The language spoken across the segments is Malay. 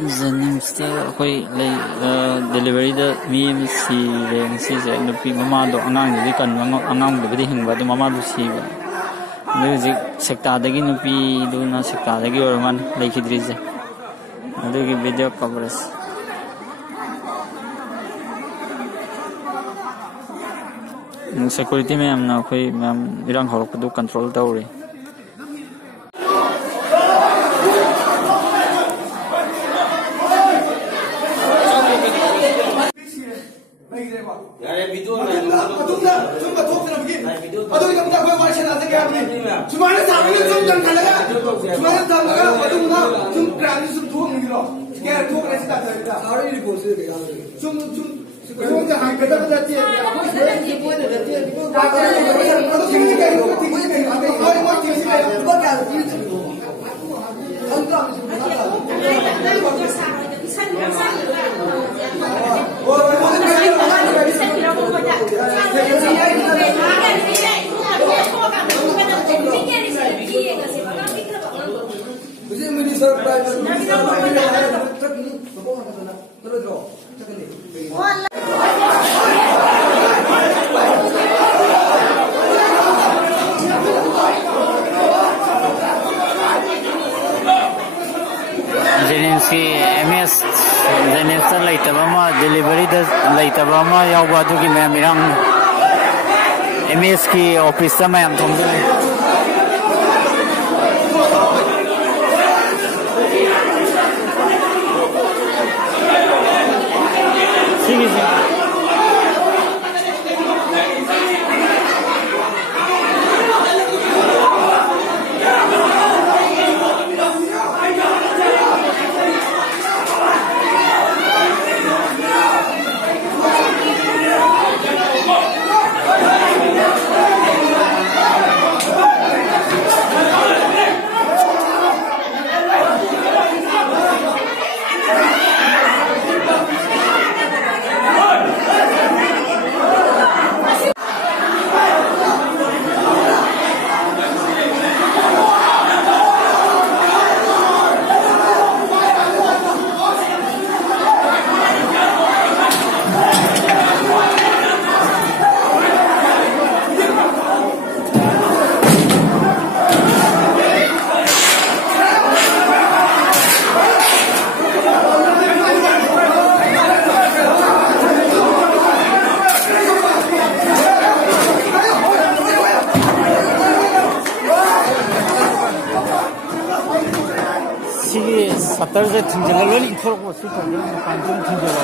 Jennings koi lay delivery da mi si reng si je nupi mama do angang di kan angang de bidi hingba do mama do si ba music sekta dagi nupi do na sekta dagi orman lay khidri je adugi video coverage security ma'am na koi ma'am irang horok do control tawri Jennings laitaba ma delivery da laitaba ma yawa du ki ma'am irang MS ki office ta ma'am thongde Saturday tinggal lagi info ko si tinggal panjang tinggal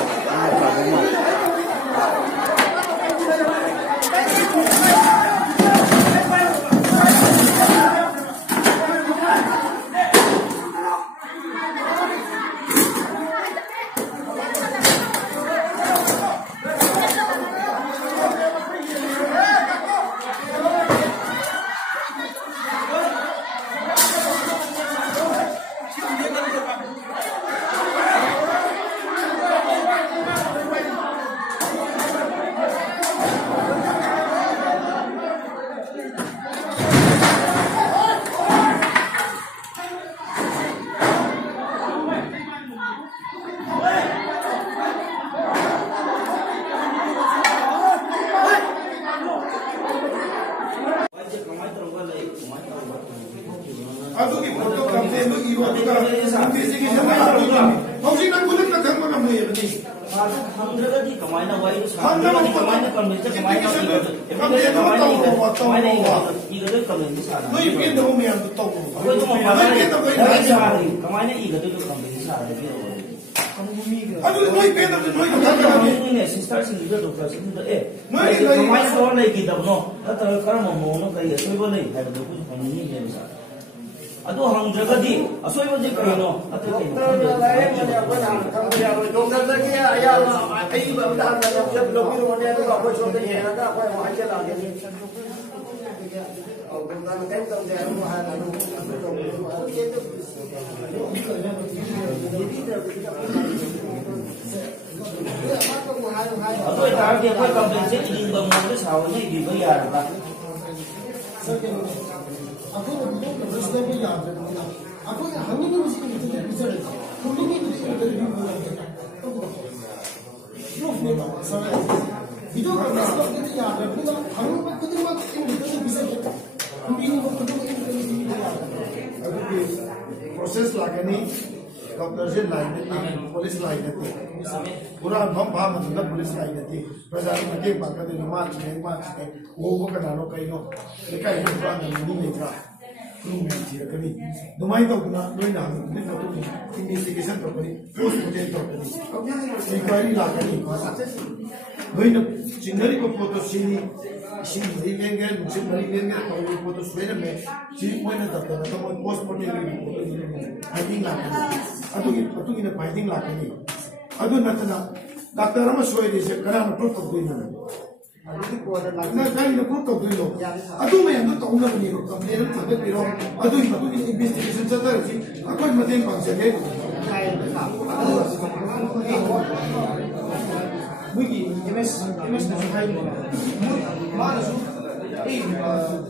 Ado hang jaga di, asoi wajib kano, atau kano. Dokter lagi ayah, ayah bertahan dalam sebelum minum dia tu apa contoh ni, ada apa yang macam lagi ni. Oh, bukan kan tahu dia rumah lalu. Atau itu dia apa kompensasi ini bangun tu sahurnya di bayar apa? Aku ꯑꯩꯈꯣꯏꯅ ꯍꯪꯅꯤꯡꯕ ꯃꯁꯤꯡ ꯃꯇꯝꯗ ꯄꯤꯖꯔꯗꯤ ꯍꯪꯅꯤꯡꯉꯤ ꯄ꯭ꯔꯨꯐꯅꯦꯕ video conference ꯌꯥꯗ꯭ꯔꯕꯅꯤꯅ ꯍꯪꯅꯤꯡꯕ ꯈꯨꯗꯤꯡꯃꯛ ꯏꯟꯚꯤꯇꯦꯁꯟ ꯄꯤꯖꯒꯦ ꯍꯪꯕꯤꯅꯤꯡꯕ ꯈꯨꯗꯤꯡꯃꯛ ꯏꯟꯚꯤꯇꯦꯁꯟ ꯄꯤꯕ ꯌꯥꯗ꯭ꯔꯦ ꯑꯗꯨꯒꯤ ꯄ꯭ꯔꯣꯁꯦꯁ ꯂꯥꯛꯀꯅꯤ डॉक्टर लाइन पुलिस लाइन पूरा हम भाव पुलिस लाइन प्रजा मत पाकद माचे वो कनानो कईनो लेकिन लेकिन थीरकनी तौना लोना इन्वेस्टिगेशन तौनी पोस्टमार्टम तौनी इंक्वायरी लाकनी लोना चिन्हरीब पोटो सिनी इसिंग मरी लेंगे नुसिन मरी लेंगे तौरी पोटो सोइरमे सी मोइना तौना तमो पोस्टमार्टम फाइटिंग लाकनी अतुगी फाइटिंग लाकनी अदु नतना डॉक्टर अमा सोइरे से कनाना प्रूफ तौदोइनो ना काइना प्रूफ तौदोइनो अदु मे अंदु तौनबनी कंप्लेन थगे पिरो अदु मतुगी इन्वेस्टिगेशन चतरसी अकोइ मतें पांगसगे मुगी एमएस ना हाई मानसु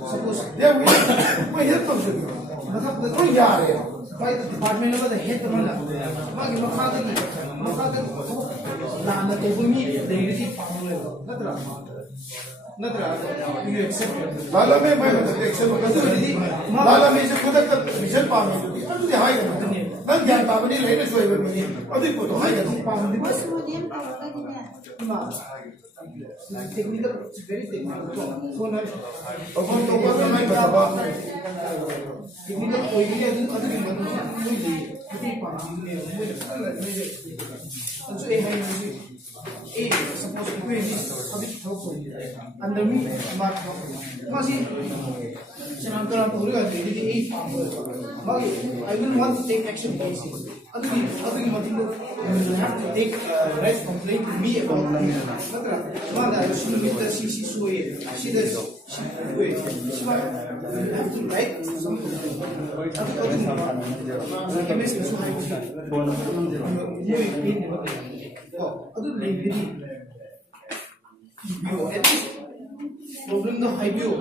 सपोज दे वी हेल्प तौसगे मतलब तो यारे by the department of the head mana magi makada lana table me they really natra you accept lala me accept lala me se kuda ka vision pa me adu de hai nan gyan pa bani leine soi ba me adu ko to hai ga pa me bas modem pa ga dine ma technical very technical so na to mai ba technical koi bhi adu ke manu koi de kiti pa me mo also a hai music a suppose ko ni abhi thok ko under me ma masi chanantara pura de de a pa magi I will want to take action cases adu ki mati you have to take right complaint to me about matra manda shinu mitta si suye she does she wait she might have to write something adu so hai adu library bio at least problem no hai bio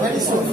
very soon